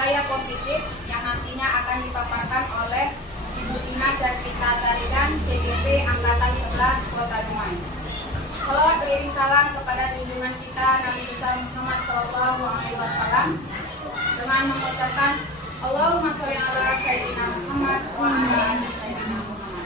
budaya positif yang nantinya akan dipaparkan oleh Ibu Tina Servita Tarigan, CGP Angkatan 11 Kota Dumai. Salawat beriring salam kepada junjungan kita Nabi besar Muhammad SAW dengan mengucapkan Allahumma sholli ala Sayyidina Muhammad wa ala ali Sayyidina Muhammad.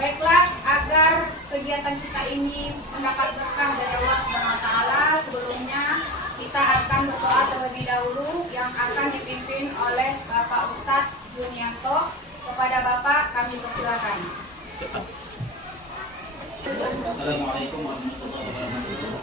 Baiklah, agar kegiatan kita ini mendapat berkah dari Allah Subhanahu wa taala, sebelumnya kita akan berdoa terlebih dahulu yang akan dipimpin oleh Bapak Ustadz Junianto. Kepada Bapak kami persilakan. Assalamualaikum warahmatullahi wabarakatuh.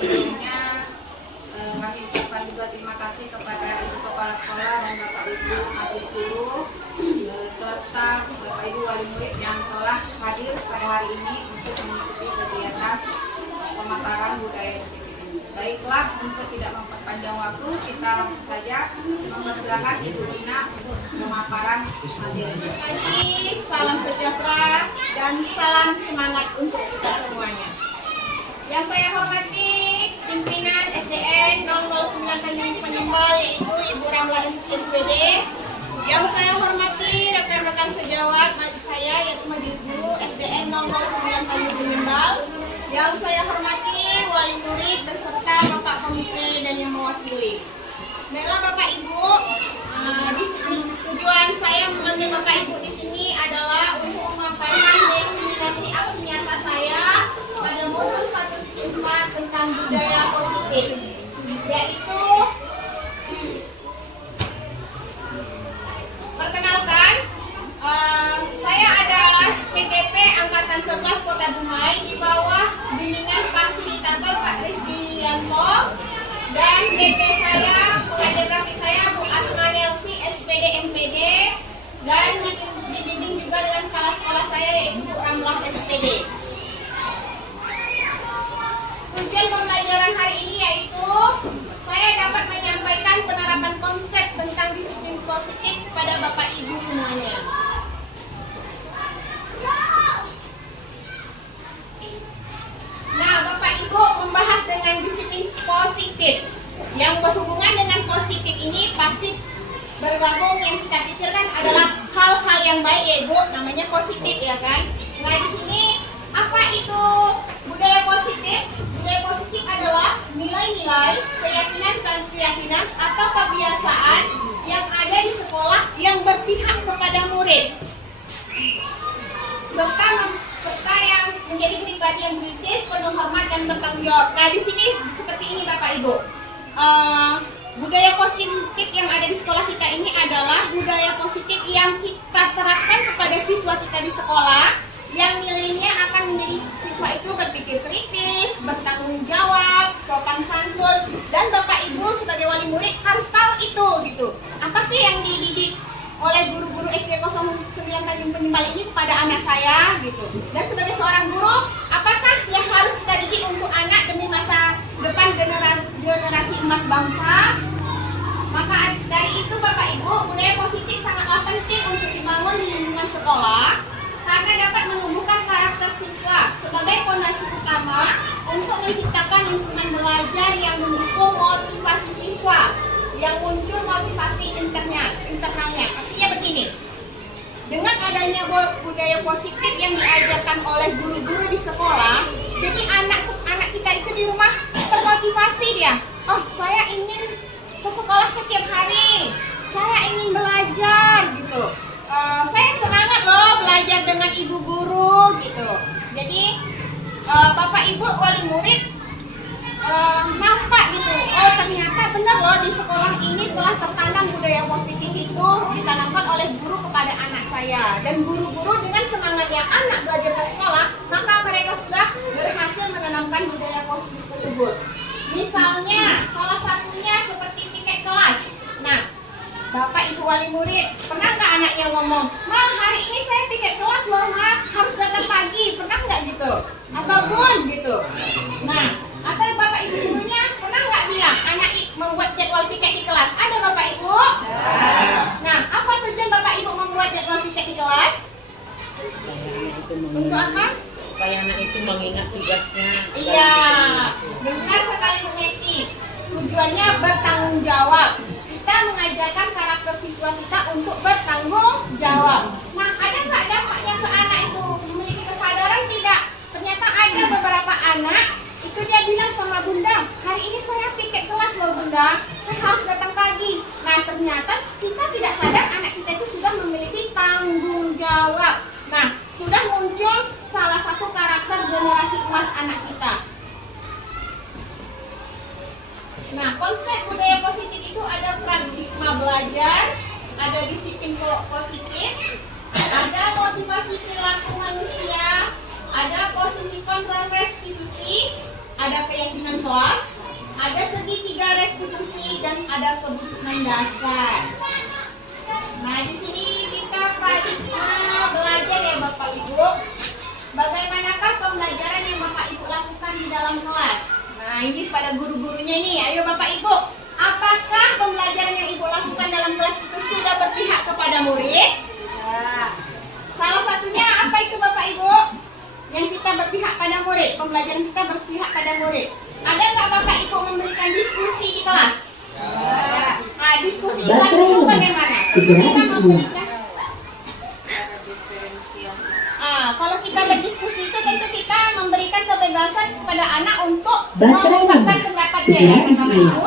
Sebelumnya kami ucapkan juga terima kasih kepada Ibu Kepala Sekolah dan Bapak Ibu Habis Guru serta Bapak Ibu Wali Murid yang telah hadir pada hari ini untuk mengikuti kegiatan pemaparan budaya positif ini. Baiklah, untuk tidak memperpanjang waktu, kita langsung saja mempersilakan Ibu Tina untuk pemaparan materi. Salam sejahtera dan salam semangat untuk kita semuanya. Yang saya hormati pimpinan SDN 009 Tanjung Penyembal, yaitu Ibu Ramlah SPD. Yang saya hormati rekan-rekan sejawat saya, yaitu Majelis Guru SDN 009 Tanjung Penyembal. Yang saya hormati wali murid beserta Bapak Komite dan yang mewakili. Baiklah Bapak Ibu, tujuan saya memanggil Bapak Ibu di sini adalah untuk memaparkan destinasi aksi nyata saya pada modul 1.4 tentang budaya positif, yaitu perkenalkan, saya adalah CGP Angkatan 11 Kota Dumai di bawah bimbingan fasilitator Pak Rizdianto, dan BP saya, pengajar praktik saya Bu Asma Nelsi SPD MPD, dan dibimbing juga dengan kepala sekolah saya yaitu Bu Ramlah SPD. Tujuan pembelajaran hari ini yaitu saya dapat menyampaikan penerapan konsep tentang disiplin positif pada Bapak Ibu semuanya. Nah, Bapak Ibu membahas dengan disiplin positif. Yang berhubungan dengan positif ini pasti bergabung yang kita pikirkan adalah hal-hal yang baik ya Ibu, namanya positif ya kan. Nah, di sini apa itu budaya positif? Budaya positif adalah nilai-nilai, keyakinan atau kebiasaan yang ada di sekolah yang berpihak kepada murid, serta yang menjadi pribadi yang kritis, penuh hormat dan bertanggung jawab. Nah, di sini seperti ini Bapak Ibu. Budaya positif yang ada di sekolah kita ini adalah budaya positif yang kita terapkan kepada siswa kita di sekolah yang nilainya akan menjadi siswa itu berpikir kritis, bertanggung jawab, sopan santun, dan Bapak Ibu sebagai wali murid harus tahu itu gitu. Apa sih yang dididik oleh guru-guru SD 09 Tanjung Penimbal ini kepada anak saya gitu. Dan sebagai seorang guru, apakah yang harus kita didik untuk anak demi masa depan generasi emas bangsa? Maka dari itu Bapak Ibu, budaya positif sangatlah penting untuk dibangun di lingkungan sekolah karena dapat menumbuhkan karakter siswa sebagai fondasi utama untuk menciptakan lingkungan belajar yang mendukung motivasi siswa, yang muncul motivasi internalnya. Artinya begini, dengan adanya budaya positif yang diajarkan oleh guru-guru di sekolah, jadi anak kita itu di rumah termotivasi dia. Oh, saya ingin ke sekolah setiap hari, saya ingin belajar gitu. Saya semangat loh belajar dengan ibu guru gitu. Jadi Bapak Ibu wali murid nampak gitu, oh ternyata benar loh di sekolah ini telah tertanam budaya positif itu ditanamkan oleh guru kepada anak saya. Dan guru-guru dengan semangatnya anak belajar ke sekolah, maka mereka sudah berhasil menanamkan budaya positif tersebut. Misalnya salah satunya seperti tiket kelas. Nah, Bapak Ibu wali murid, pernah nggak anaknya ngomong, "Ma, hari ini saya tiket kelas loh, Ma, harus datang pagi." Pernah nggak gitu? Atau Bun gitu. Nah, atau Bapak Ibu gurunya pernah nggak bilang anak membuat jadwal piket di kelas? Ada Bapak Ibu? Nah, apa tujuan Bapak Ibu membuat jadwal piket di kelas? Untuk apa? Supaya anak itu mengingat tugasnya. Iya, benar sekali Bu Meti. Tujuannya bertanggung jawab. Kita mengajarkan karakter siswa kita untuk bertanggung jawab. Nah, ada nggak dampaknya ke anak itu memiliki kesadaran tidak? Ternyata ada beberapa anak itu dia bilang sama Bunda, hari ini saya piket kelas loh Bunda, saya harus datang pagi. Nah, ternyata kita tidak sadar anak kita itu sudah memiliki tanggung jawab. Nah, sudah muncul salah satu karakter generasi emas anak kita. Nah, konsep budaya positif itu ada paradigma belajar, ada disiplin positif, ada motivasi perilaku manusia, ada posisi kontrol restitusi, ada keyakinan kelas, ada segitiga restitusi, dan ada kebutuhan dasar. Nah, di sini kita paradigma belajar ya Bapak Ibu. Bagaimanakah pembelajaran yang Bapak Ibu lakukan di dalam kelas? Nah, ini pada guru-gurunya nih. Ayo Bapak Ibu, apakah pembelajaran yang Ibu lakukan dalam kelas itu sudah berpihak kepada murid? Ya. Salah satunya apa itu Bapak Ibu? Yang kita berpihak pada murid, pembelajaran kita berpihak pada murid. Ada nggak Bapak Ibu memberikan diskusi di kelas? Ya. Nah, diskusi di kelas itu bagaimana? Kita memberikan. Kalau kita berdiskusi itu tentu kita memberikan kebebasan kepada anak untuk mengungkapkan pendapatnya ya Bapak Ibu.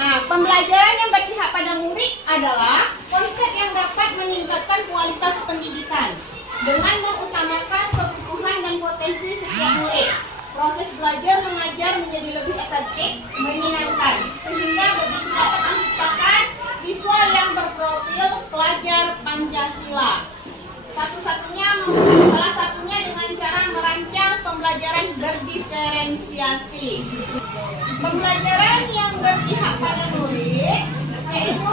Nah, pembelajaran yang berpihak pada murid adalah konsep yang dapat meningkatkan kualitas pendidikan dengan mengutamakan kebutuhan dan potensi setiap murid. Proses belajar mengajar menjadi lebih efektif, menyenangkan, sehingga begitu dapat menciptakan siswa yang berprofil pelajar Pancasila. Salah satunya dengan cara merancang pembelajaran berdiferensiasi. Pembelajaran yang berpihak pada murid yaitu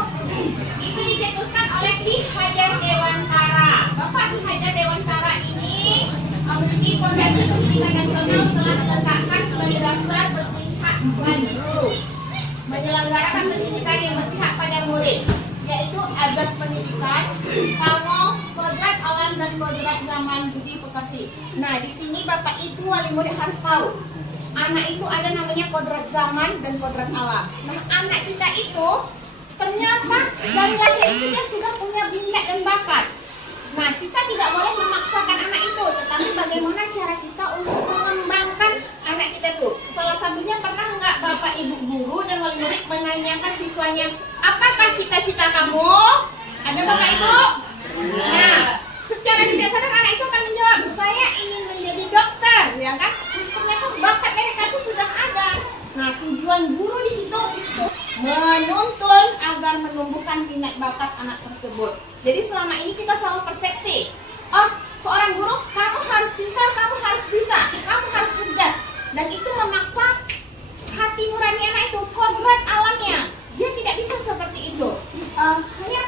itu dicetuskan oleh Ki Hajar Dewantara. Bapak Ki Hajar Dewantara ini memiliki fondasi pendidikan nasional telah diletakkan sebagai dasar berpihak bagi guru, menyelenggarakan pendidikan yang berpihak pada murid, yaitu azas pendidikan, Pamong, kodrat alam dan kodrat zaman budi pekerti. Nah, di sini Bapak Ibu wali murid harus tahu, anak itu ada namanya kodrat zaman dan kodrat alam. Nah, anak kita itu ternyata dari lahir itu dia sudah punya minat dan bakat. Nah, kita tidak boleh memaksakan anak itu, tetapi bagaimana cara kita untuk mengembangkan anak kita itu. Salah satunya, pernah nggak Bapak Ibu guru dan wali murid menanyakan siswanya, apakah cita-cita kamu? Ada Bapak Ibu? Nah, secara tidak sadar anak itu akan menjawab, saya ingin menjadi dokter, ya kan? Ternyata bakat mereka itu sudah ada. Nah, tujuan guru di situ menuntun agar agar menumbuhkan minat bakat anak tersebut. Jadi selama ini kita selalu persepsi, oh seorang guru kamu harus pintar, kamu harus bisa, kamu harus cerdas, dan itu memaksa hati nurani anak itu, kodrat alamnya. Dia tidak bisa seperti itu. Saya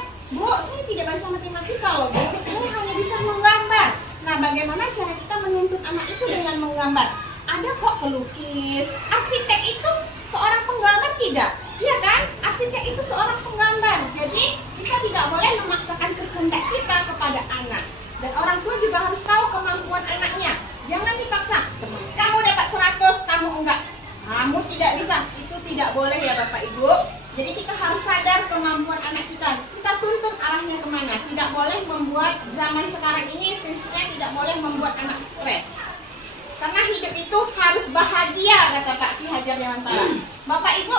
tidak bisa matematika loh, Bu. Saya hanya bisa menggambar. Nah, bagaimana cara kita menuntut anak itu dengan menggambar? Ada kok pelukis, arsitek itu seorang penggambar tidak? Iya kan? Arsitek itu seorang penggambar. Jadi kita tidak boleh memaksakan kehendak kita kepada anak. Dan orang tua juga harus tahu kemampuan anaknya. Jangan dipaksa. Kamu dapat 100, kamu enggak. Kamu tidak bisa. Itu tidak boleh ya Bapak Ibu. Jadi kita harus sadar kemampuan anak kita. Kita tuntun arahnya kemana. Tidak boleh membuat zaman sekarang ini prinsipnya tidak boleh membuat anak stres. Karena hidup itu harus bahagia, kata Pak Ki Hajar Dewantara. Bapak Ibu,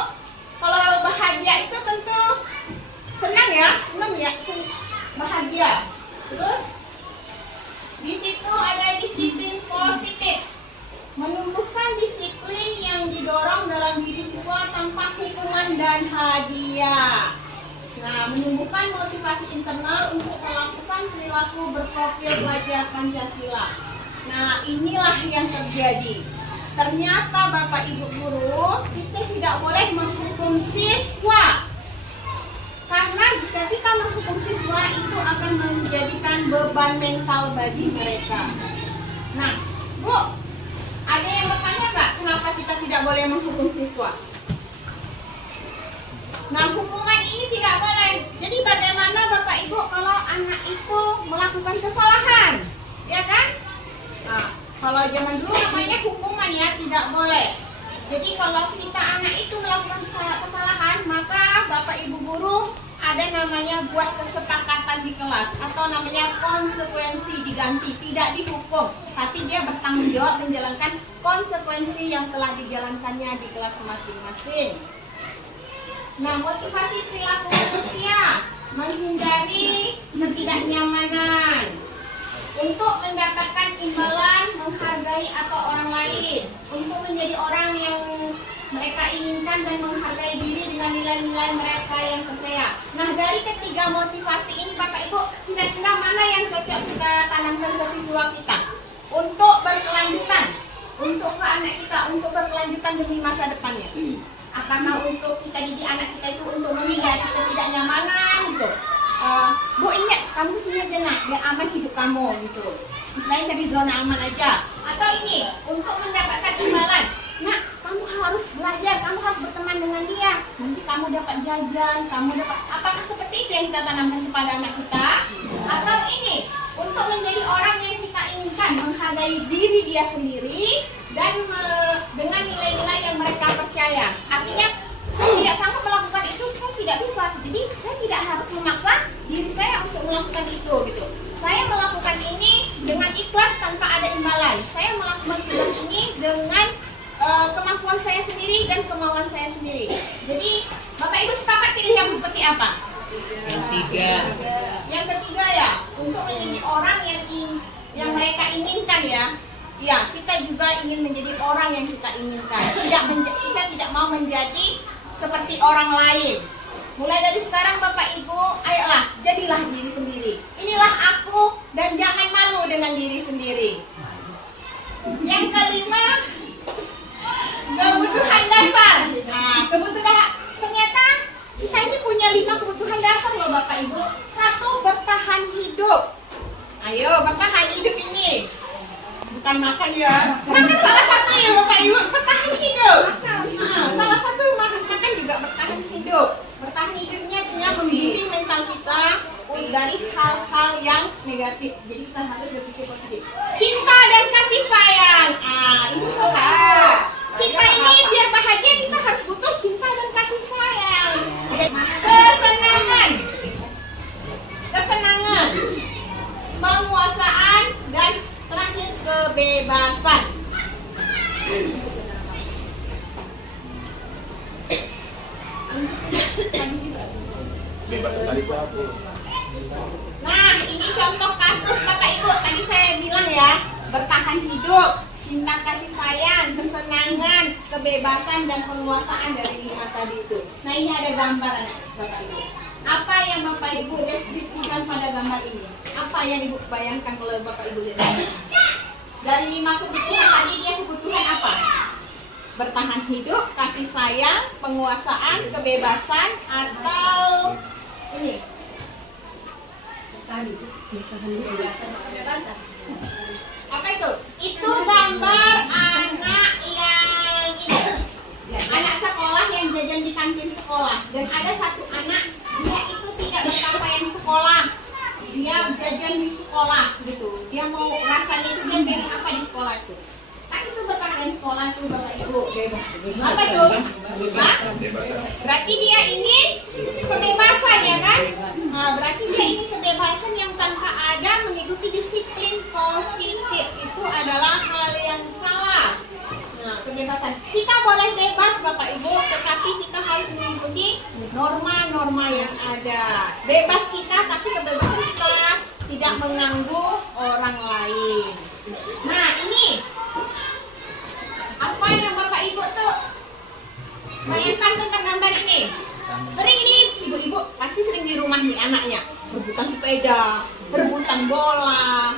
kalau bahagia itu tentu senang ya, bahagia. Terus di situ ada disiplin positif. Menumbuhkan disiplin yang didorong dalam diri siswa tanpa hukuman dan hadiah. Nah, menumbuhkan motivasi internal untuk melakukan perilaku berprofil belajar Pancasila. Nah, inilah yang terjadi. Ternyata Bapak Ibu guru, kita tidak boleh menghukum siswa. Karena jika kita menghukum siswa, itu akan menjadikan beban mental bagi mereka. Nah, Bu, ada yang bertanya nggak kenapa kita tidak boleh menghukum siswa? Nah, hukuman ini tidak boleh. Jadi bagaimana Bapak Ibu kalau anak itu melakukan kesalahan? Ya kan? Nah, kalau zaman dulu namanya hukuman ya, tidak boleh. Jadi kalau kita anak itu melakukan kesalahan, maka Bapak Ibu guru ada namanya buat kesepakatan di kelas atau namanya konsekuensi diganti, tidak dihukum, tapi dia bertanggung jawab menjalankan konsekuensi yang telah dijalankannya di kelas masing-masing. Nah, motivasi perilaku manusia menghindari ketidaknyamanan. Untuk mendapatkan imbalan, menghargai atau orang lain, untuk menjadi orang yang mereka inginkan dan menghargai diri dengan nilai-nilai mereka yang tercaya. Nah, dari ketiga motivasi ini Bapak Ibu, kira-kira mana yang cocok kita tanamkan ke siswa kita untuk berkelanjutan, untuk ke anak kita, untuk berkelanjutan demi masa depannya? Apakah untuk kita didik anak kita itu untuk menghindari ketidaknyamanan gitu? Bu, ingat kamu sini aja nak, biar aman hidup kamu gitu. Misalnya cari zona aman aja. Atau ini untuk mendapatkan imbalan. Nah, kamu harus belajar, kamu harus berteman dengan dia. Nanti kamu dapat jajan, kamu dapat. Apakah seperti itu yang kita tanamkan kepada anak kita? Atau ini untuk menjadi orang yang kita inginkan, menghargai diri dia sendiri dan dengan nilai-nilai yang mereka percaya. Artinya saya tidak sanggup melakukan itu, saya tidak bisa. Jadi saya tidak harus memaksa diri saya untuk melakukan itu gitu. Saya melakukan ini dengan ikhlas tanpa ada imbalan. Saya melakukan tugas ini dengan kemampuan saya sendiri dan kemauan saya sendiri. Jadi Bapak Ibu sepakat pilih yang seperti apa? Yang tiga. Yang ketiga ya, untuk menjadi orang yang mereka inginkan ya. Ya, kita juga ingin menjadi orang yang kita inginkan. Kita tidak mau menjadi seperti orang lain. Mulai dari sekarang Bapak Ibu, ayolah jadilah diri sendiri. Inilah aku dan jangan malu dengan diri sendiri. Yang kelima, kebutuhan dasar. Nah, kebutuhan ternyata kita ini punya 5 kebutuhan dasar loh Bapak Ibu. 1, bertahan hidup. Ayo bertahan hidup ini. Bukan makan ya. Makan salah satu ya Bapak Ibu, bertahan hidup. Nah, salah satu makan juga bertahan hidup. Bertahan hidupnya dengan membimbing mental kita dari hal-hal yang negatif. Jadi kita harus berpikir positif. Cinta dan kasih sayang. Ini Bapak Ibu. Kita ini biar bahagia kita harus butuh cinta dan kasih sayang. Kesenangan, penguasaan dan terakhir kebebasan. Nah, ini contoh kasus Bapak Ibu. Tadi saya bilang ya, bertahan hidup. cinta kasih sayang, kesenangan, kebebasan dan penguasaan dari 5 tadi itu. Nah, ini ada gambar anak Bapak Ibu. Apa yang Bapak Ibu deskripsikan pada gambar ini? Apa yang Ibu bayangkan kalau Bapak Ibu lihat? Dari 5 kebutuhan tadi dia kebutuhan apa? Bertahan hidup, kasih sayang, penguasaan, kebebasan, atau ini? Apa itu? Itu gambar anak yang ini, anak sekolah yang jajan di kantin sekolah. Dan ada satu anak, dia itu tidak berpakaian sekolah, dia jajan di sekolah gitu. Dia mau rasanya itu dia pilih apa di sekolah itu? Kan itu berpakaian sekolah itu Bapak Ibu. Apa itu? Hah? Berarti dia ingin kebebasan ya kan? Nah, berarti dia ingin kebebasan yang tanpa ada mengikuti disiplin positif. Itu adalah hal yang salah. Nah, kebebasan. Kita boleh bebas Bapak Ibu, tetapi kita harus mengikuti norma-norma yang ada. Bebas kita, tapi kebebasan kita tidak mengganggu orang lain. Nah, ini apa yang Bapak Ibu tuh bayangkan tentang gambar ini? Sering nih ibu-ibu pasti sering di rumah nih anaknya rebutan sepeda, rebutan bola,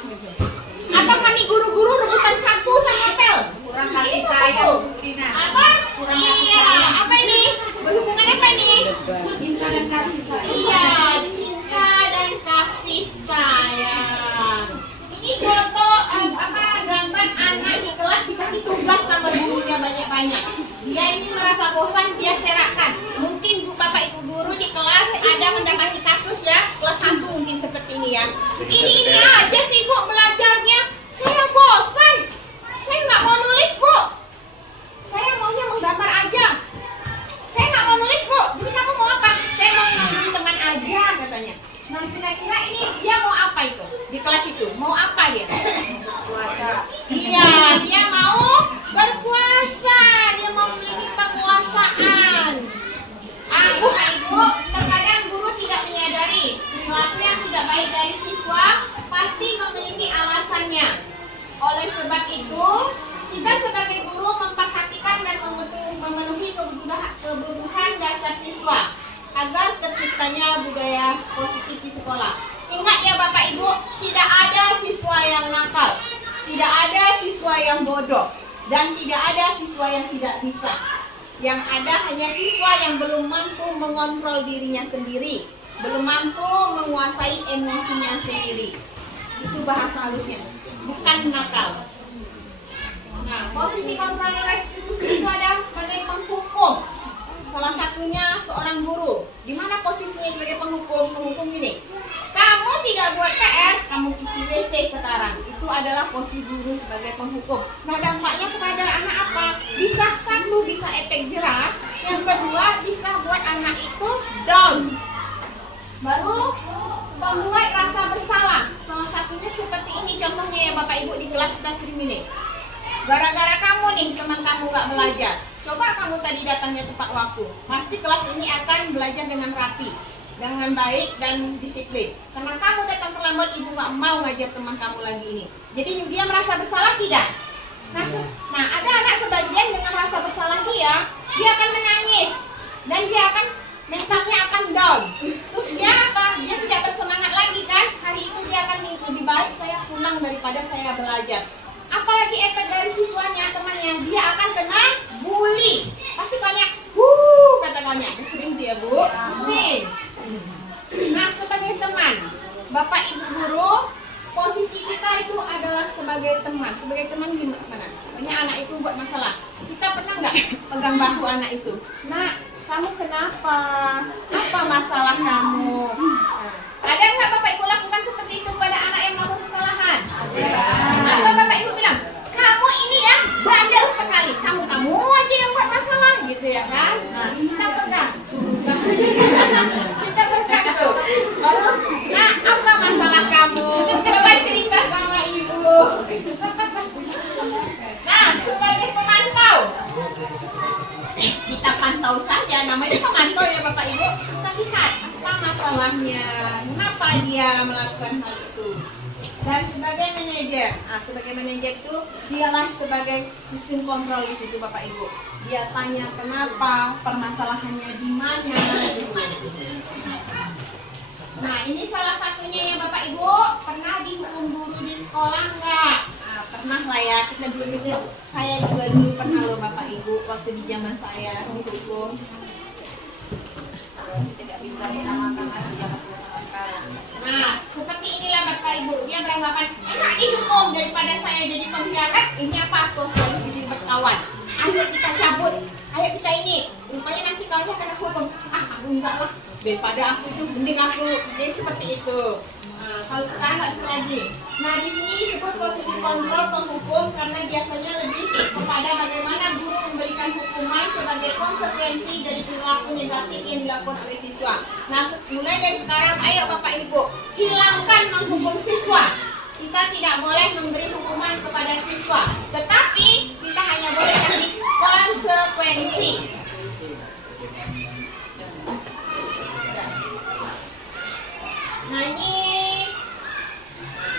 atau kami guru-guru rebutan sapu sama pel. Kurang kasih Ini sayang, satu. Bu Dina. Apa? Kurang kasih Iya, sayang. apa ini? Berhubungan apa ini? Cinta dan kasih sayang. Iya, cinta dan kasih sayang. Ini foto gambar anak di kelas dikasih tugas sama gurunya banyak-banyak. Dia ini merasa bosan, dia serakan. Mungkin Bapak Ibu guru di kelas ada mendapati kasus ya, kelas 1 mungkin seperti ini ya. Ini aja sih Bu belajarnya. Saya bosan. Saya nggak mau nulis Bu. Saya maunya menggambar aja. Saya nggak mau nulis Bu. Jadi kamu mau apa? Saya mau nungguin teman aja katanya. Nah kira-kira ini dia mau apa itu di kelas itu? Mau apa dia? Puasa. Iya, dia mau berpuasa. Dia mau memiliki penguasaan. Bu Ibu, terkadang guru tidak menyadari perilaku yang tidak baik dari siswa pasti memiliki alasannya. Oleh sebab itu, kita sebagai guru memperhatikan dan memenuhi kebutuhan dasar siswa agar terciptanya budaya positif di sekolah. Ingat ya Bapak Ibu, tidak ada siswa yang nakal, tidak ada siswa yang bodoh, dan tidak ada siswa yang tidak bisa. Yang ada hanya siswa yang belum mampu mengontrol dirinya sendiri, belum mampu menguasai emosinya sendiri. Itu bahasa halusnya, bukan nakal. Nah, positif controlling restitusi itu ada sebagai penghukum. Salah satunya seorang guru. Di mana posisinya sebagai penghukum? Penghukum ini. Kamu tidak buat PR, kamu cuci WC sekarang. Itu adalah posisi guru sebagai penghukum. Nah, dampaknya kepada anak apa? Bisa satu, bisa efek jerak. Yang kedua, bisa buat anak itu down. Baru membuat rasa bersalah. Salah satunya seperti ini contohnya ya Bapak Ibu di kelas kita sering ini. Gara-gara kamu nih teman kamu nggak belajar. Coba kamu tadi datangnya tepat waktu. Pasti kelas ini akan belajar dengan rapi, dengan baik dan disiplin. Karena kamu datang terlambat, ibu nggak mau ngajar teman kamu lagi ini. Jadi dia merasa bersalah tidak? Nah, ada anak sebagian dengan rasa bersalah dia akan menangis dan dia akan mentalnya akan down. Terus dia apa? Dia tidak bersemangat lagi kan? Hari itu dia akan lebih baik saya pulang daripada saya belajar. Apalagi efek dari siswanya, temannya, dia akan kena bully. Pasti banyak, kata banyak. Sering dia Bu, sering. Nah, sebagai teman, Bapak Ibu guru, posisi kita itu adalah sebagai teman. Sebagai teman gimana? Banyak anak itu buat masalah. Kita pernah nggak pegang bahu anak itu? Nah, kamu kenapa? Apa masalah kamu? Ada nggak Bapak Ibu lakukan seperti itu pada anak yang melakukan kesalahan? Atau Bapak Ibu bilang, kamu ini ya bandel sekali, kamu aja yang buat masalah gitu ya kan? Nah, kita pegang. Kita pegang tuh. Baru, nah apa masalah kamu? Coba cerita sama ibu. Nah, sebagai pemantau, kita pantau saja, namanya pemantau ya Bapak Ibu. Kita lihat apa masalahnya, kenapa dia melakukan hal itu. Dan sebagai manajer. Nah, sebagai manajer itu dialah sebagai sistem kontrol di situ Bapak Ibu. Dia tanya kenapa, permasalahannya di mana. Nah, ini salah satunya ya Bapak Ibu. Pernah dihukum guru di sekolah enggak? Nah, pernah lah ya. Kita dulu gitu. Saya juga dulu pernah loh Bapak Ibu waktu di zaman saya dihukum. Tidak bisa disamakan lagi ya sekarang. Nah, seperti inilah Bapak Ibu. Dia beranggapan enak dihukum daripada saya jadi pengkhianat. Ini apa? Sosialisasi berkawan. Ayo kita cabut. Ayo kita ini. Rupanya nanti kawannya kena hukum. Aku enggak lah. Daripada aku itu mending aku. Jadi seperti itu. Nah, kalau sekarang nggak bisa lagi. Nah, di sini disebut posisi kontrol penghukum karena biasanya lebih kepada bagaimana guru memberikan hukuman sebagai konsekuensi dari perilaku negatif yang dilakukan oleh siswa. Nah, mulai dari sekarang, ayo Bapak Ibu, hilangkan menghukum siswa. Kita tidak boleh memberi hukuman kepada siswa, tetapi kita hanya boleh kasih konsekuensi. Nah, ini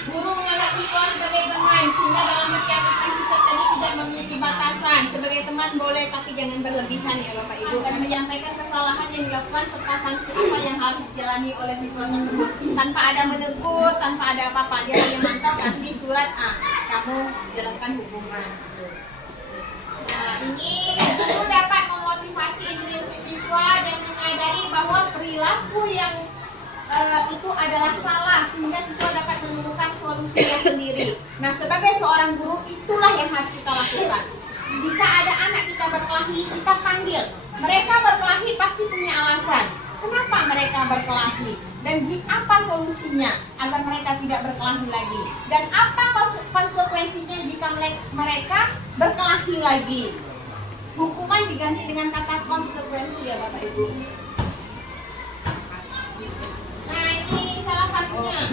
guru menganggap siswa sebagai teman sehingga dalam mencatatkan sikap tadi tidak memiliki batasan. Sebagai teman boleh tapi jangan berlebihan ya Bapak Ibu, karena menyampaikan kesalahan yang dilakukan serta sanksi apa yang harus dijalani oleh siswa tersebut tanpa ada menegur, tanpa ada apa-apa. Dia hanya mantap kasih surat kamu jalankan hukuman. Nah, ini guru dapat memotivasi intrinsik siswa dan menyadari bahwa perilaku yang itu adalah salah sehingga siswa dapat menemukan solusinya sendiri. Nah, sebagai seorang guru itulah yang harus kita lakukan. Jika ada anak kita berkelahi, kita panggil. Mereka berkelahi pasti punya alasan. Kenapa mereka berkelahi? Dan apa solusinya agar mereka tidak berkelahi lagi? Dan apa konsekuensinya jika mereka berkelahi lagi? Hukuman diganti dengan kata konsekuensi ya Bapak Ibu. Salah satunya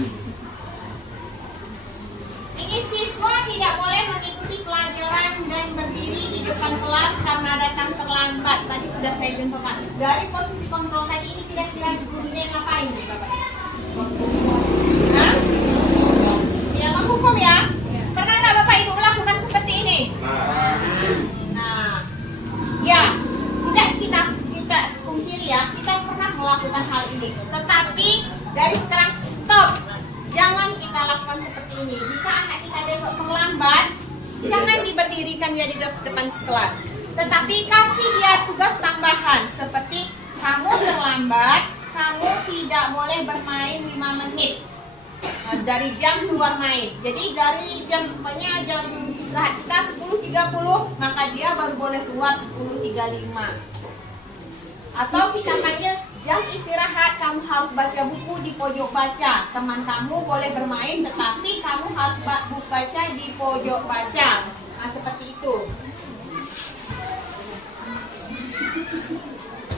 ini siswa tidak boleh mengikuti pelajaran dan berdiri di depan kelas karena datang terlambat. Tadi sudah saya jumpa Pak. Dari posisi kontrol tadi ini kira-kira gurunya ngapain nih Bapak? Hah? Ya menghukum ya? Pernah nggak Bapak Ibu melakukan seperti ini? Nah, ya tidak kita pungkiri ya, kita pernah melakukan hal ini. Tetapi dari sekarang stop, jangan kita lakukan seperti ini. Jika anak kita besok terlambat, jangan diberdirikan dia di depan kelas, tetapi kasih dia tugas tambahan seperti kamu terlambat, kamu tidak boleh bermain 5 menit dari jam keluar main. Jadi dari jam istirahat kita 10.30, maka dia baru boleh keluar 10.35. Atau kita panggil jam istirahat, kamu harus baca buku di pojok baca. Teman kamu boleh bermain, tetapi kamu harus baca di pojok baca. Nah, seperti itu.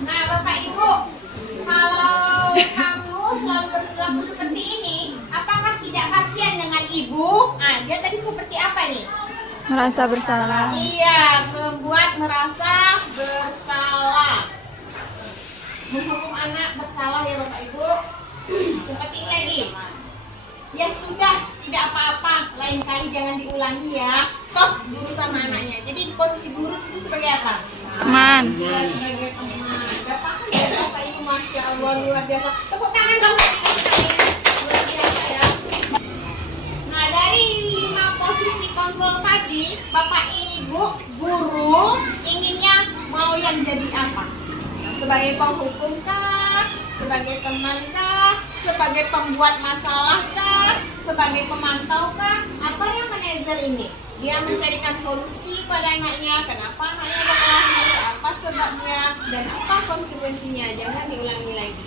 Nah, Bapak Ibu, kalau kamu selalu berperilaku seperti ini, apakah tidak kasihan dengan ibu? Nah, dia tadi seperti apa nih? Merasa bersalah. Iya, membuat merasa bersalah. Menghukum anak bersalah ya Bapak Ibu. Seperti ini lagi. Ya sudah, tidak apa-apa. Lain kali jangan diulangi ya. Tos guru sama anaknya. Jadi di posisi guru itu sebagai apa? Teman. Ya, sebagai teman. Bapak ya Bapak Ibu, Masya Allah, luar biasa. Tepuk tangan dong. Luar biasa ya. Nah, dari 5 posisi kontrol tadi, Bapak Ibu guru inginnya mau yang jadi apa? Sebagai penghukum kah? Sebagai teman kah? Sebagai pembuat masalah kah? Sebagai pemantau kah? Apa yang manajer ini? Dia mencarikan solusi pada anaknya. Kenapa anaknya berkelahi? Apa sebabnya? Dan apa konsekuensinya? Jangan diulangi lagi.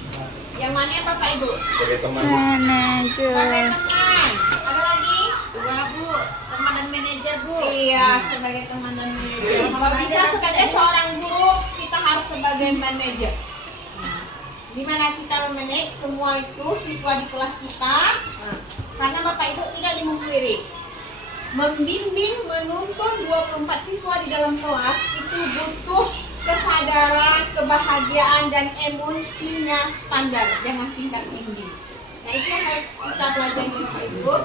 Yang mana ya Bapak Ibu? Sebagai teman. Manajer. Sebagai teman. Ada lagi? Dua Bu, teman dan manajer Bu. Iya, sebagai teman dan manajer. Kalau bisa sebagai seorang guru, kita harus sebagai manajer. Dimana kita memanage semua itu siswa di kelas kita. Karena Bapak Ibu tidak dimungkiri, membimbing, menuntun 24 siswa di dalam kelas itu butuh kesadaran, kebahagiaan, dan emosinya standar, jangan tingkat tinggi. Nah, itu yang harus kita pelajari Bapak Ibu.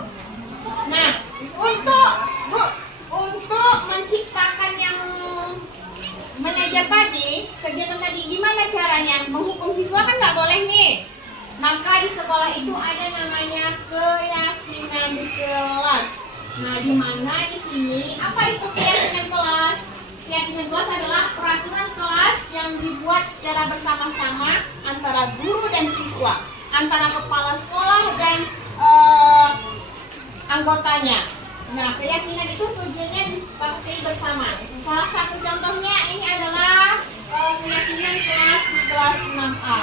Nah, untuk Bu, untuk menciptakan yang manajer tadi, kegiatan tadi gimana caranya? Menghukum siswa kan nggak boleh nih. Maka di sekolah itu ada namanya keyakinan kelas. Nah, di mana di sini apa itu keyakinan kelas? Keyakinan kelas adalah peraturan kelas yang dibuat secara bersama-sama antara guru dan siswa, antara kepala sekolah dan anggotanya. Nah, keyakinan itu tujuannya dipakai bersama. Salah satu contohnya ini adalah keyakinan kelas di kelas 6A.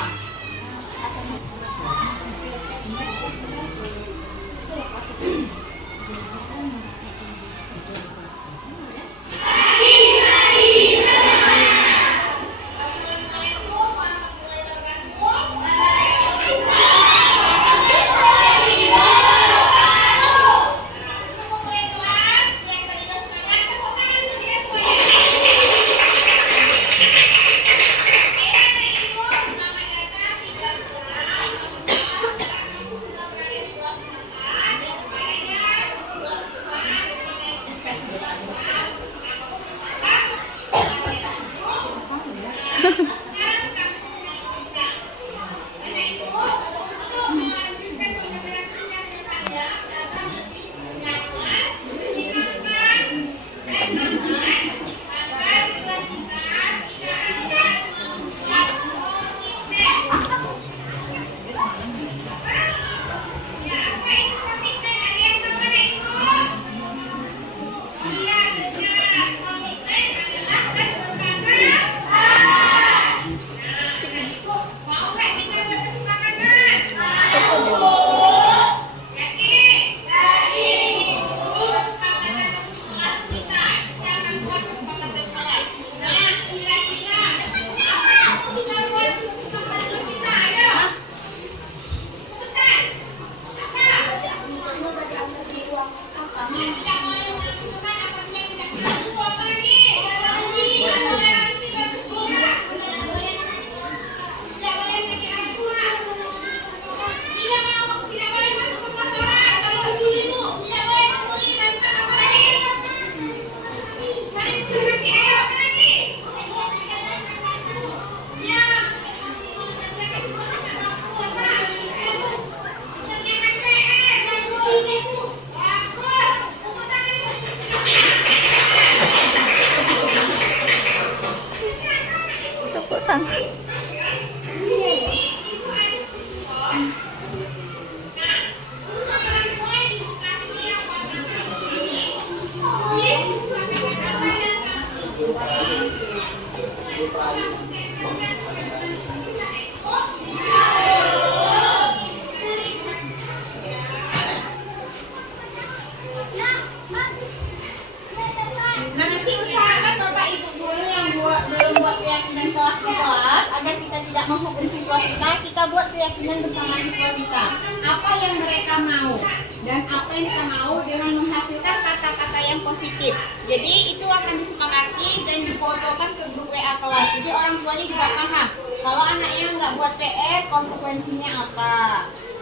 Nah, nanti usahakan Bapak Ibu guru yang belum buat keyakinan kelas di kelas agar kita tidak menghukum siswa kita buat keyakinan bersama siswa kita. Apa yang mereka mau dan apa yang kita mau dengan menghasilkan kata-kata yang positif. Jadi itu akan disepakati dan difotokan ke grup WA kelas. Jadi orang tuanya juga paham. Kalau anaknya nggak buat PR, konsekuensinya apa?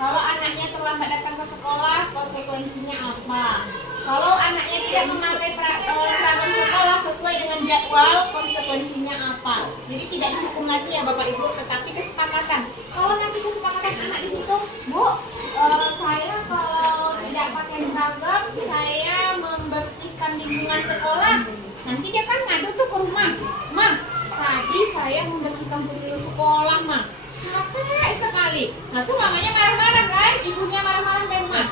Kalau anaknya terlambat datang ke sekolah, konsekuensinya apa? Kalau anaknya tidak memakai seragam sekolah sesuai dengan jadwal, konsekuensinya apa? Jadi tidak dihukum lagi ya Bapak Ibu, tetapi kesepakatan. Kalau nanti kesepakatan anak di situ, Bu, saya kalau tidak pakai seragam, saya membersihkan lingkungan sekolah. Nanti dia kan ngadu tuh ke rumah, Mam, tadi saya membersihkan perilaku sekolah, Mam. Capek sekali. Nah tuh mamanya marah-marah kan, ibunya marah-marah dari rumah.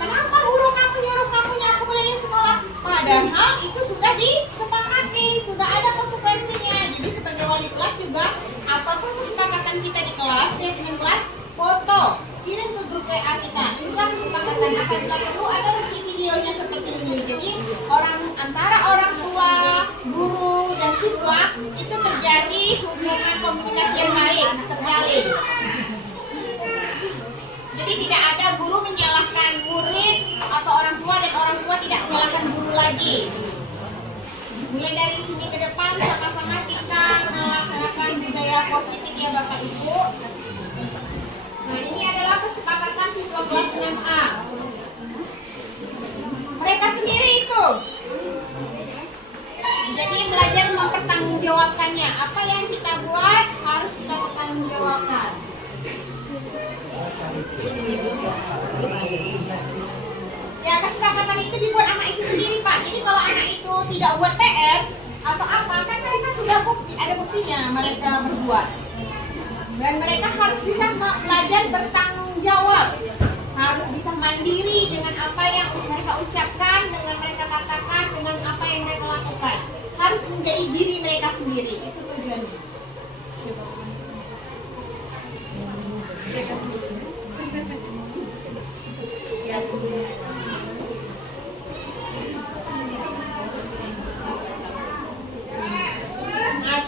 Kenapa guru kamu nyuruh kamu nyapu keliling sekolah? Padahal itu sudah disepakati, sudah ada konsekuensinya. Jadi sebagai wali kelas juga, apapun kesepakatan kita di kelas, keyakinan kelas, foto, kirim ke grup WA kita. Inilah kesepakatan. Apabila perlu ada bukti videonya seperti ini. Jadi antara orang tua, guru, dan siswa itu terjadi hubungan komunikasi yang baik, terjalin. Jadi tidak ada guru menyalahkan murid atau orang tua dan orang tua tidak menyalahkan guru lagi. Mulai dari sini ke depan sama-sama kita melaksanakan budaya positif ya Bapak Ibu. Nah ini adalah kesepakatan siswa kelas 6A. mereka sendiri itu. Jadi belajar mempertanggungjawabkannya. Apa yang kita buat harus kita pertanggungjawabkan. Ya, kesepakatan itu dibuat anak itu sendiri, Pak. Jadi kalau anak itu tidak buat PR atau apa, kan mereka sudah bukti, ada buktinya mereka berbuat. Dan mereka harus bisa belajar bertanggung jawab. Harus bisa mandiri dengan apa yang mereka ucapkan, dengan mereka katakan, dengan apa yang mereka lakukan. Harus menjadi diri mereka sendiri. Itu tujuannya. Nah,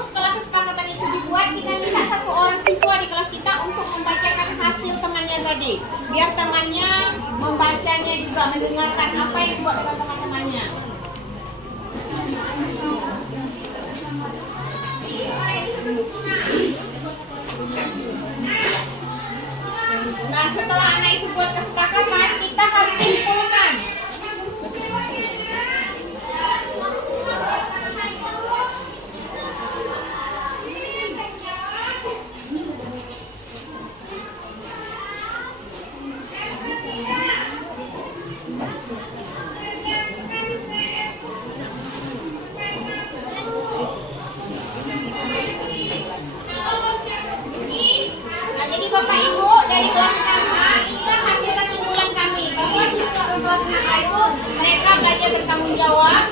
setelah kesepakatan itu dibuat, kita minta satu orang siswa di kelas kita untuk membacakan hasil temannya tadi. Biar temannya membacanya juga, mendengarkan apa yang dibuat oleh teman-temannya. Nah, setelah anak itu buat kesepakatan, kita harus simpulkan. Nah, jadi Bapak Ibu dari kelas 6A, inilah hasil kesimpulan kami bahwa siswa kelas 6A itu mereka belajar bertanggung jawab,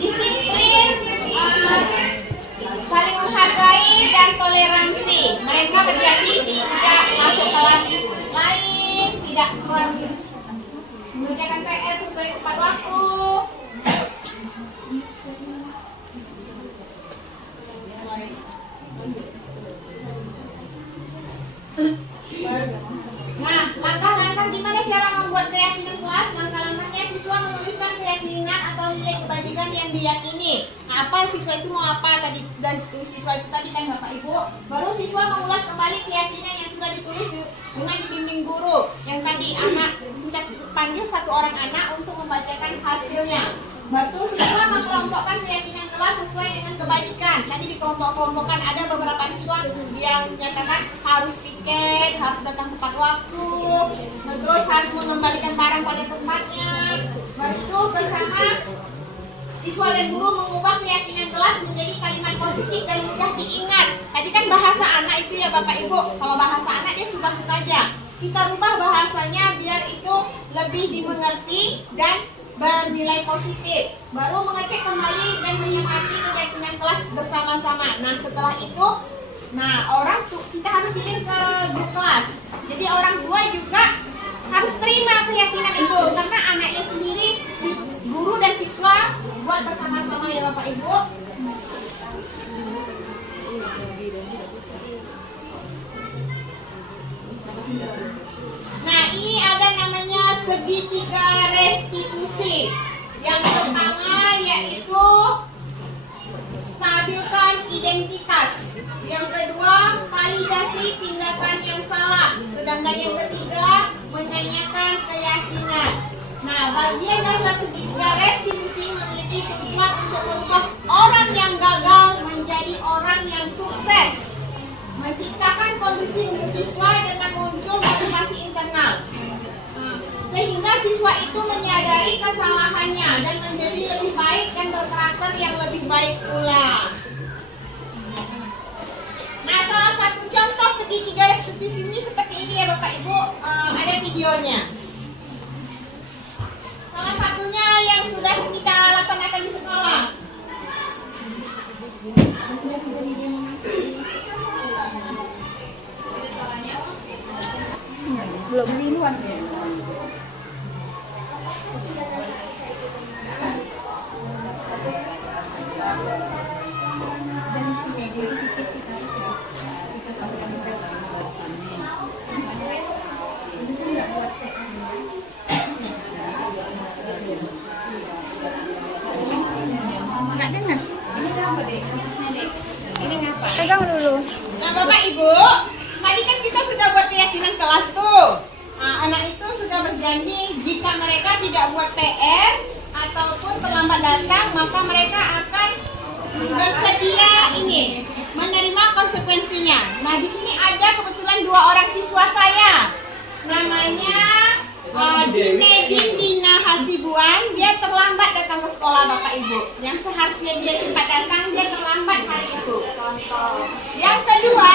disiplin, saling menghargai dan toleransi. Mereka berjanji tidak masuk kelas lain, tidak mengerjakan PR sesuai tepat waktu. Nah, langkah-langkah gimana cara membuat keyakinan kelas? Langkah-langkahnya siswa menuliskan keyakinan atau nilai kebajikan yang diyakini. Nah, apa siswa itu mau apa tadi, dan siswa itu tadi kan Bapak Ibu. Baru siswa mengulas kembali keyakinan yang sudah ditulis dengan dibimbing guru. Yang tadi anak kita panggil satu orang anak untuk membacakan hasilnya. Baru siswa mengelompokkan keyakinan kelas sesuai dengan kebajikan. Tadi di kelompok-kelompokkan ada beberapa siswa yang menyatakan harus piket, harus datang tepat waktu, terus harus mengembalikan barang pada tempatnya. Baru itu bersama siswa dan guru mengubah keyakinan kelas menjadi kalimat positif dan mudah diingat. Tadi kan bahasa anak itu ya Bapak Ibu. Kalau bahasa anak dia suka-suka aja. Kita rubah bahasanya biar itu lebih dimengerti dan bernilai positif. Baru mengecek kembali dan menyepakati keyakinan kelas bersama-sama. Nah, setelah itu, orang tuh kita harus kirim ke grup kelas. Jadi orang tua juga harus terima keyakinan itu karena anaknya sendiri, guru dan siswa buat bersama-sama ya Bapak Ibu. Nah, ini ada namanya segitiga restitusi. Yang pertama yaitu stabilkan identitas. Yang kedua, validasi tindakan yang salah. Sedangkan yang ketiga, menanyakan keyakinan. Nah, bagian dasar segitiga restitusi memiliki tujuan untuk mengubah orang yang gagal menjadi orang yang sukses. Menciptakan kondisi untuk siswa dengan muncul motivasi internal. Sehingga siswa itu menyadari kesalahannya dan menjadi lebih baik dan berkarakter yang lebih baik pula. Nah, salah satu contoh segitiga restitusi ini seperti ini ya Bapak Ibu, ada videonya. Salah satunya yang sudah kita laksanakan di sekolah. Belum minuan ya. Nggak dengar. Ini ngapa? Pegang dulu. Nah Bapak Ibu, tadi kan kita sudah buat keyakinan kelas tuh. anak itu sudah berjanji jika mereka tidak buat PR ataupun terlambat datang, maka mereka akan bersedia ini menerima konsekuensinya. Nah, di sini ada kebetulan 2 orang siswa saya, namanya Dinedin Dina Hasibuan. Dia terlambat datang ke sekolah Bapak Ibu. Yang seharusnya dia cepat datang, dia terlambat hari itu. Yang kedua,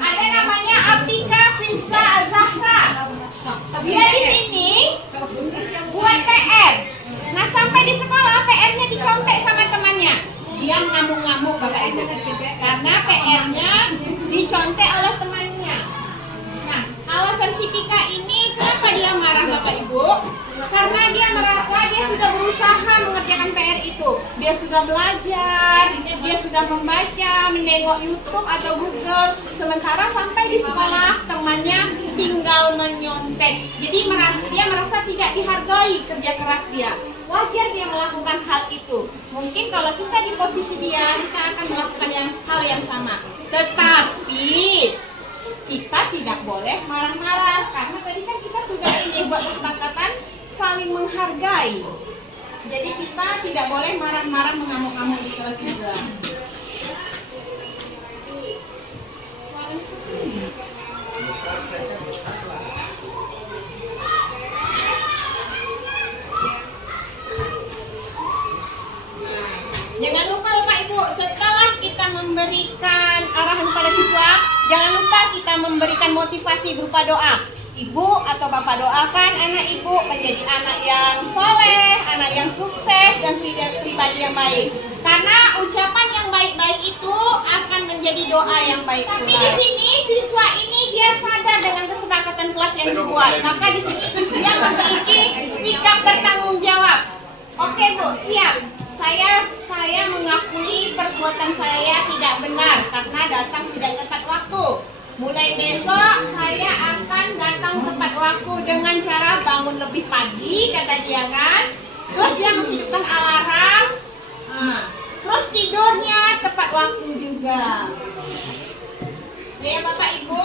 ada namanya Atika Finsa Azahra. Dia di sini buat PR. Nah, sampai di sekolah PR-nya dicontek sama temannya. Dia ngamuk-ngamuk Bapak Ibu karena PR-nya dicontek oleh temannya. Nah, alasan si Pika ini kenapa dia marah Bapak Ibu? Karena dia merasa dia sudah berusaha mengerjakan PR itu. Dia sudah belajar, dia sudah membaca, menengok YouTube atau Google. Sementara sampai di sekolah temannya tinggal menyontek. Jadi dia merasa tidak dihargai kerja keras dia. Wajar dia melakukan hal itu. Mungkin kalau kita di posisi dia, kita akan melakukan hal yang sama. Tetapi kita tidak boleh marah-marah karena tadi kan kita sudah ini buat kesepakatan saling menghargai. Jadi kita tidak boleh marah-marah mengamuk-amuk di kelas juga. Jangan lupa Bapak Ibu, setelah kita memberikan arahan pada siswa, jangan lupa kita memberikan motivasi berupa doa. Ibu atau Bapak doakan anak Ibu menjadi anak yang soleh, anak yang sukses, dan pribadi yang baik. Karena ucapan yang baik-baik itu akan menjadi doa yang baik. Tapi di sini siswa ini dia sadar dengan kesepakatan kelas yang dibuat. Maka di sini dia memiliki sikap bertanggung jawab. Oke Bu, siap. Saya mengakui perbuatan saya tidak benar karena datang tidak tepat waktu. Mulai besok saya akan datang tepat waktu dengan cara bangun lebih pagi, kata dia kan. Terus dia menghidupkan alarm. Terus tidurnya tepat waktu juga. Ya Bapak Ibu,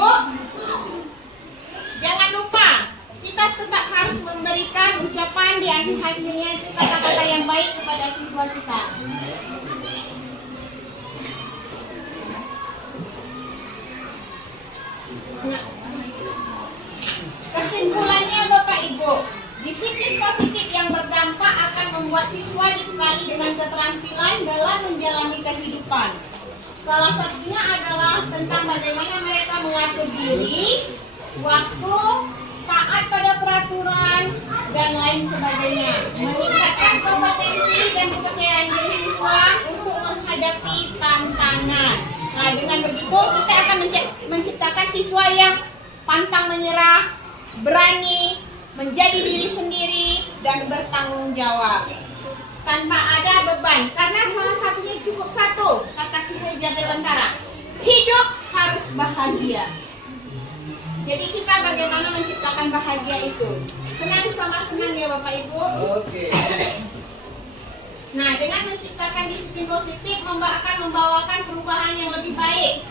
jangan lupa kita tetap harus memberikan ucapan di akhir-akhirnya itu kata-kata yang baik kepada siswa kita. Nah, kesimpulannya Bapak Ibu, disiplin positif yang berdampak akan membuat siswa dibekali dengan keterampilan dalam menjalani kehidupan. Salah satunya adalah tentang bagaimana mereka mengatur diri, waktu, taat pada peraturan, dan lain sebagainya. Meningkatkan kompetensi dan kepercayaan diri siswa untuk menghadapi tantangan. Nah, dengan begitu kita akan menciptakan siswa yang pantang menyerah, berani, menjadi diri sendiri, dan bertanggung jawab tanpa ada beban. Karena salah satunya cukup satu, kata Ki Hajar Dewantara, hidup harus bahagia. Jadi kita bagaimana menciptakan bahagia itu? Senang sama senang ya Bapak Ibu. Oke. Nah, dengan menciptakan disiplin positif akan membawakan perubahan yang lebih baik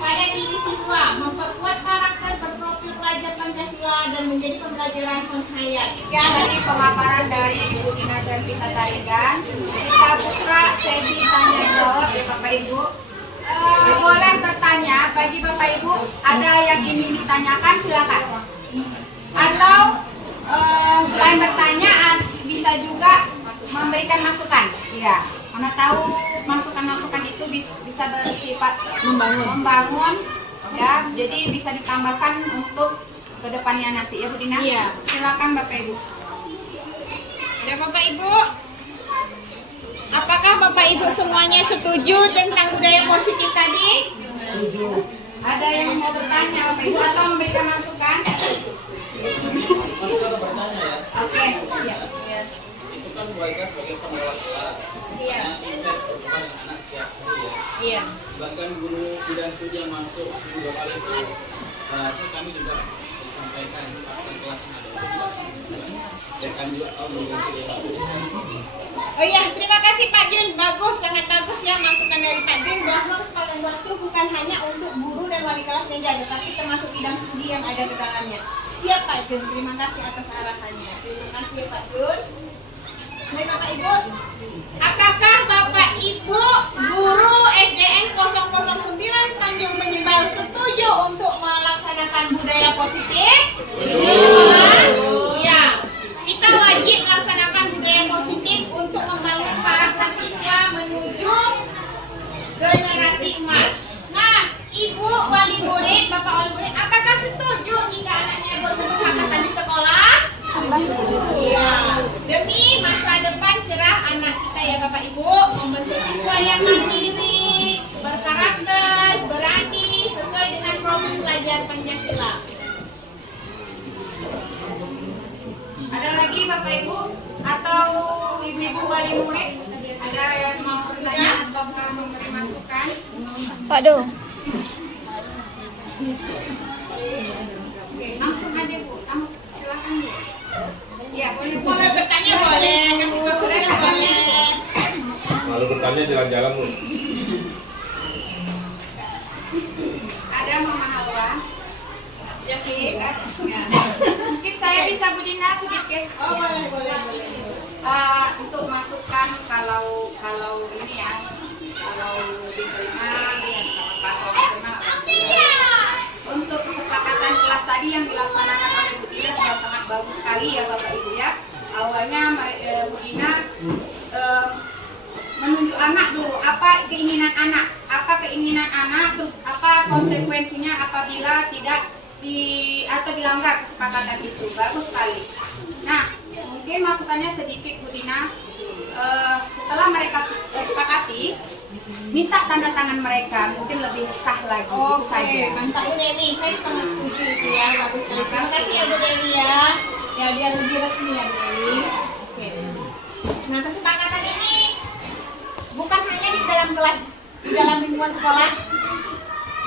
pada diri siswa, memperkuat karakter berprofil pelajar Pancasila dan menjadi pembelajaran penghayat. Ya, dari pemaparan dari Ibu Dina Servita Tarigan, kita buka sesi tanya jawab ya Bapak Ibu. Boleh bertanya bagi Bapak Ibu, ada yang ingin ditanyakan silakan. Atau selain bertanya bisa juga memberikan masukan. Ya, mana tahu masukan-masukan itu bisa bersifat membangun ya. Jadi bisa ditambahkan untuk kedepannya nanti ya Bu Dina. Iya. Silakan Bapak Ibu. Ada Bapak Ibu? Apakah Bapak Ibu semuanya setuju tentang budaya positif tadi? Setuju. Ada yang mau bertanya Bapak Ibu atau memberikan masukan? Masukan bertanya ya. Oke. Itu kan Bu Aika sebagai pengelola kelas. Iya. Kita berjumpa dengan anak setiap hari ya. Iya. Bahkan guru bidang studi yang masuk 10 kali itu, berarti kami juga disampaikan kesepakatan kelas yang ada itu. Dan kami juga tahu berganti dia masuk di kelas ini. Oh iya, terima kasih Pak Jun. Bagus, sangat bagus ya masukan dari Pak Jun bahwa kesepakatan kelas itu bukan hanya untuk guru dan wali kelas saja, tetapi termasuk bidang studi yang ada di dalamnya. Siap Pak Jun, terima kasih atas arahannya. Terima kasih Pak Jun. Baik Bapak Ibu, apakah Bapak Ibu guru SDN 009 Tanjung Penyembal setuju untuk melaksanakan budaya positif? Ya, kita wajib melaksanakan budaya positif untuk membangun karakter siswa menuju generasi emas. Nah, Ibu wali murid, Bapak wali murid, apakah setuju jika anaknya berkesepakatan di sekolah? Iya. Demi masa depan cerah anak kita ya Bapak Ibu, membentuk siswa yang mandiri, berkarakter, berani, sesuai dengan profil pelajar Pancasila. Ada lagi Bapak Ibu atau ibu-ibu wali murid ada yang mau bertanya atau memberi masukan? Pak Do. Oke, langsung aja Bu. Kamu silakan Bu. Ya, boleh Bu. Boleh bertanya boleh, kasih tahu boleh. Kalau bertanya jalan-jalan lu. Ada Mama Hawa. Yakin? Ya. Mungkin saya bisa Bu Dina sedikit. Oh boleh. Untuk masukan kalau ini ya, kalau diterima untuk kesepakatan kelas tadi yang dilaksanakan oleh Bu Dina sudah sangat bagus sekali ya Bapak Ibu ya. Awalnya Bu Dina menunjuk anak dulu, apa keinginan anak, terus apa konsekuensinya apabila tidak atau dilanggar kesepakatan itu. Bagus sekali. Nah, mungkin masukannya sedikit Bu Dina. Setelah mereka sepakati, minta tanda tangan mereka, mungkin lebih sah lagi. Itu saja. Mantap Bu Dewi, saya sangat setuju itu ya, bagus sekali. Terima kasih ya Bu Dewi ya. Ya biar lebih resmi ya Bu Dewi. Oke. Nah kesepakatan ini bukan hanya di dalam kelas, di dalam lingkungan sekolah,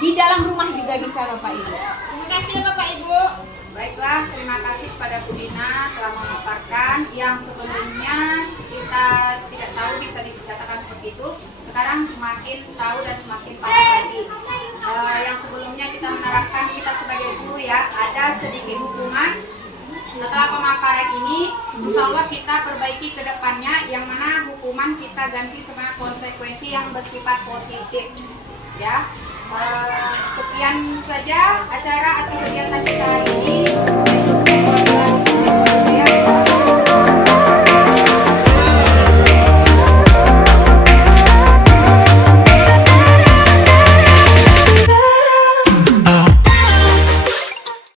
di dalam rumah juga bisa Bapak Ibu. Terima kasih ya Bapak Ibu. Baiklah, terima kasih kepada Bu Dina telah memaparkan yang sebelumnya kita tidak tahu bisa dikatakan seperti itu. Sekarang semakin tahu dan semakin paham lagi. Yang sebelumnya kita menerapkan kita sebagai guru ya, ada sedikit hukuman. Setelah pemaparan ini, insya Allah kita perbaiki ke depannya, yang mana hukuman kita ganti sama konsekuensi yang bersifat positif. Ya, sekian saja acara atau kegiatan kita hari ini.